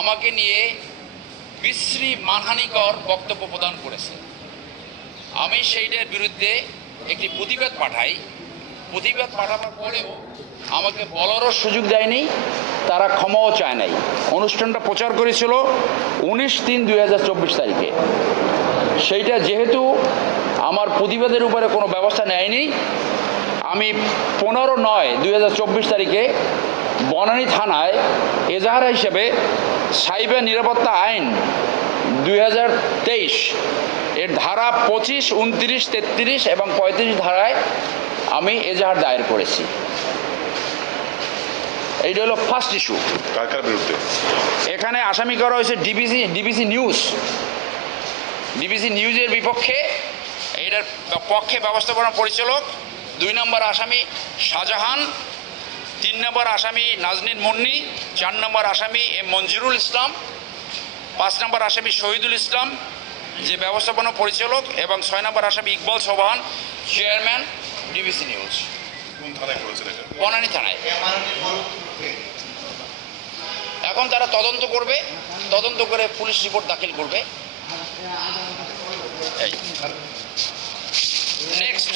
আমাকে নিয়ে বিশ্রী মানহানিকর বক্তব্য প্রদান করেছে। আমি সেইটার বিরুদ্ধে একটি প্রতিবাদ পাঠাই। প্রতিবাদ পাঠানোর পরেও আমাকে বলারও সুযোগ দেয়নি, তারা ক্ষমাও চায় নাই। অনুষ্ঠানটা প্রচার করেছিল 19/3/2024 তারিখে। সেইটা যেহেতু আমার প্রতিবাদের উপরে কোনো ব্যবস্থা নেয়নি, আমি 15/9/2024 তারিখে বনানী থানায় এজাহার হিসেবে সাইবার নিরাপত্তা আইন 2023 এর ধারা 25, 29, 33 এবং 35 ধারায় আমি এজাহার দায়ের করেছি। এইটা হলো ফার্স্ট ইস্যু। কার বিরুদ্ধে? এখানে আসামি করা হয়েছে ডিবিসি নিউজের বিপক্ষে। এটার পক্ষে ব্যবস্থাপনা পরিচালক 2 নম্বর আসামি শাহজাহান, 3 নম্বর আসামি নাজনীন মুন্নি, 4 নম্বর আসামি এম মঞ্জুরুল ইসলাম, 5 নম্বর আসামি শহীদুল ইসলাম যে ব্যবস্থাপনা পরিচালক, এবং 6 নম্বর আসামি Iqbal Sobhan chairman DBC news. কোন থানায় করেছেন এটা? বনানী থানায়। এখন তারা তদন্ত করবে, তদন্ত করে পুলিশ রিপোর্ট দাখিল করবে। নেক্সট,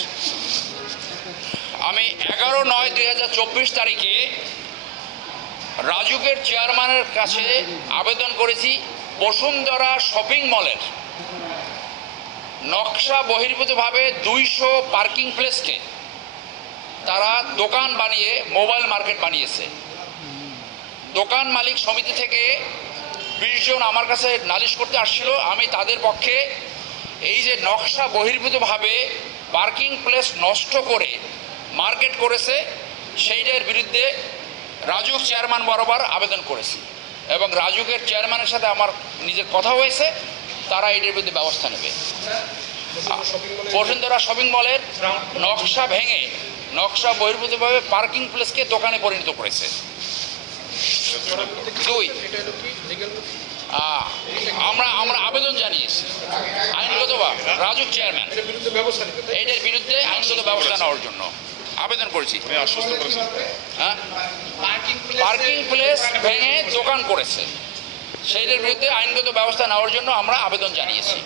আমি 11/9/2024 তারিখে রাজুকের চেয়ারম্যানের কাছে আবেদন করেছি বসুন্ধরা শপিং মলের নকশা বহির্ভূতভাবে 200 পার্কিং প্লেসকে তারা দোকান বানিয়ে মোবাইল মার্কেট বানিয়েছে। দোকান মালিক সমিতি থেকে 20 জন আমার কাছে নালিশ করতে আসছিল। আমি তাদের পক্ষে এই যে নকশা বহির্ভূতভাবে পার্কিং প্লেস নষ্ট করে মার্কেট করেছে সেইটার বিরুদ্ধে রাজুক চেয়ারম্যান বরাবর আবেদন করেছি, এবং রাজুকের চেয়ারম্যানের সাথে আমার নিজের কথা হয়েছে, তারা এটার বিরুদ্ধে ব্যবস্থা নেবে। বসুন্ধরা শপিং মলের নকশা ভেঙে নকশা বহির্ভূতভাবে পার্কিং প্লেসকে দোকানে পরিণত করেছে। 2, আমরা আবেদন জানিয়েছি আইনগত রাজুক চেয়ারম্যান এইটার বিরুদ্ধে আইনগত ব্যবস্থা নেওয়ার জন্য আবেদন করেছি। হ্যাঁ, পার্কিং প্লেস ভেঙে দোকান করেছে, সেইটার বিরুদ্ধে আইনগত ব্যবস্থা নেওয়ার জন্য আমরা আবেদন জানিয়েছি।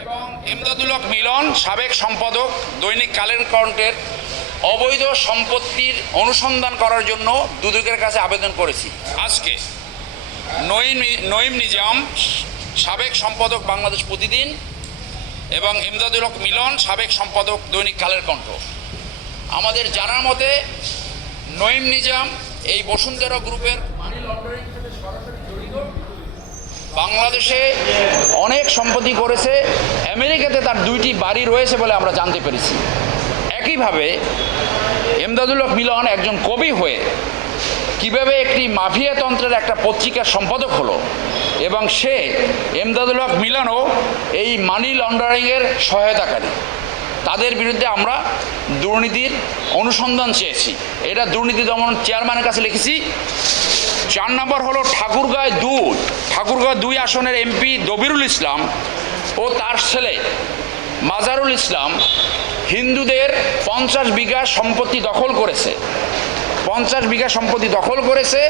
এবং ইমদাদুল হক মিলন সাবেক সম্পাদক দৈনিক কালের কণ্ঠের অবৈধ সম্পত্তির অনুসন্ধান করার জন্য দুদকের কাছে আবেদন করেছি। আজকে নঈম নিজাম সাবেক সম্পাদক বাংলাদেশ প্রতিদিন এবং ইমদাদুল হক মিলন সাবেক সম্পাদক দৈনিক কালের কণ্ঠ, আমাদের জানার মতে নঈম নিজাম এই বসুন্ধরা গ্রুপের মানি লন্ডারিং সাথে সরাসরি জড়িত। বাংলাদেশে অনেক সম্পত্তি করেছে, আমেরিকাতে তার 2টি বাড়ি রয়েছে বলে আমরা জানতে পেরেছি। একইভাবে ইমদাদুল হক মিলন একজন কবি হয়ে কিভাবে একটি মাফিয়া তন্ত্রের একটা পত্রিকার সম্পাদক হলো, এবং সে ইমদাদুল হক মিলনও এই মানি লন্ডারিংয়ের সহায়তাকারী। তাদের বিরুদ্ধে আমরা দুর্নীতির অনুসন্ধান চেয়েছি, এটা দুর্নীতি দমন চেয়ারম্যানের কাছে লিখেছি। 4 নম্বর হলো ঠাকুরগাঁও 2 আসনের এমপি দবিরুল ইসলাম ও তার ছেলে মাজারুল ইসলাম হিন্দুদের 50 বিঘা সম্পত্তি দখল করেছে। 50 বিঘা সম্পত্তি দখল করেছে,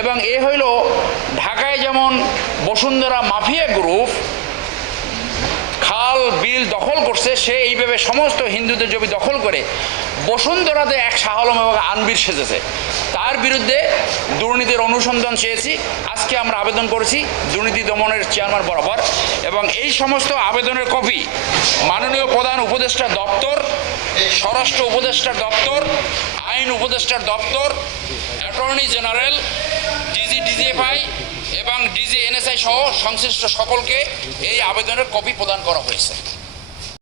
এবং এ হইল ঢাকায় যেমন বসুন্ধরা মাফিয়া গ্রুপ খাল বিল দখল করছে, সে এইভাবে সমস্ত হিন্দুদের জমি দখল করে বসুন্ধরাতে এক শাহ আলম এবং আনবির সেজেছে। তার বিরুদ্ধে দুর্নীতির অনুসন্ধান চেয়েছি। আজকে আমরা আবেদন করেছি দুর্নীতি দমনের চেয়ারম্যান বরাবর, এবং এই সমস্ত আবেদনের কপি মাননীয় প্রধান উপদেষ্টা দপ্তর, স্বরাষ্ট্র উপদেষ্টার দপ্তর, আইন উপদেষ্টার দপ্তর, অ্যাটর্নি জেনারেল, ডিজিএফআই এবং ডিজি এনএসআই সহ সংশ্লিষ্ট সকলকে এই আবেদনের কপি প্রদান করা হয়েছে।